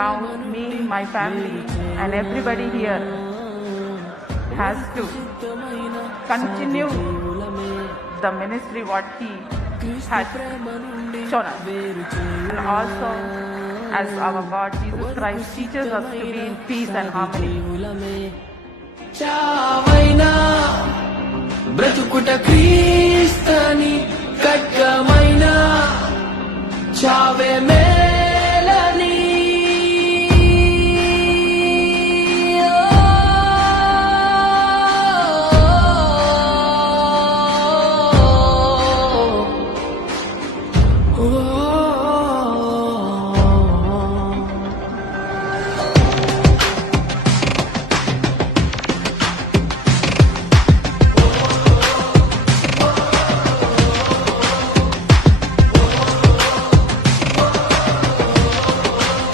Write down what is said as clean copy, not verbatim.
now me, my family and everybody here has to continue the ministry what he has shown us. And also as our God Jesus Christ teaches us to be in peace and harmony. చావైనా బ్రతుకుట క్రీస్తని ఖడ్గమైనా చావే